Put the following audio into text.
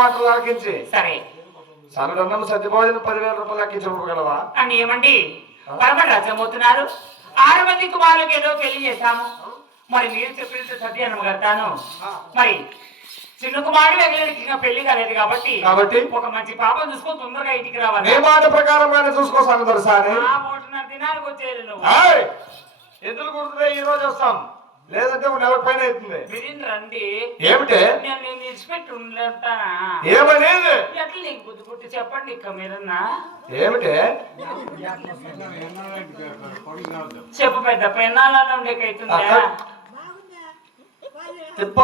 మాటలు ఆలకించి సరే సరదన్నం సత్యభోజనం 10,000 రూపాయలు లెక్కించి ఇవ్వగలవా? అని ఏమండి పరమరాజ్యం అవుతున్నారు. 6 మంది కుమారులకు ఏదో పెళ్లి చేశాము. మరి మీరు చెప్పినట్టు సత్యాన్నం కడతాను. మరి చిన్న కుమారుడు ఎగలేడికి పెళ్లి కాలేదు కాబట్టి ఒక మంచి పాపం చూసుకొని తొందరగా ఇంటికి రావాలి. ఏ మాట ప్రకారం చూసుకోసాను దొరసారి. 3:30 దినాలకు వచ్చేది నువ్వు. ఎదురు కుదిరే ఈ రోజు వస్తాం, లేదంటే 1 నెల పైన అవుతుంది. మీరు రండి. ఏమిటే నేను విడిచిపెట్టి ఉంటానా? ఏమనేది ఎట్లా నీకు బుద్ధి పుట్టి చెప్పండి. ఇక మీరన్నా ఏమిటే చెప్పు. పెద్ద పెన్నాలనే ఉండేకైతుందా? తిప్ప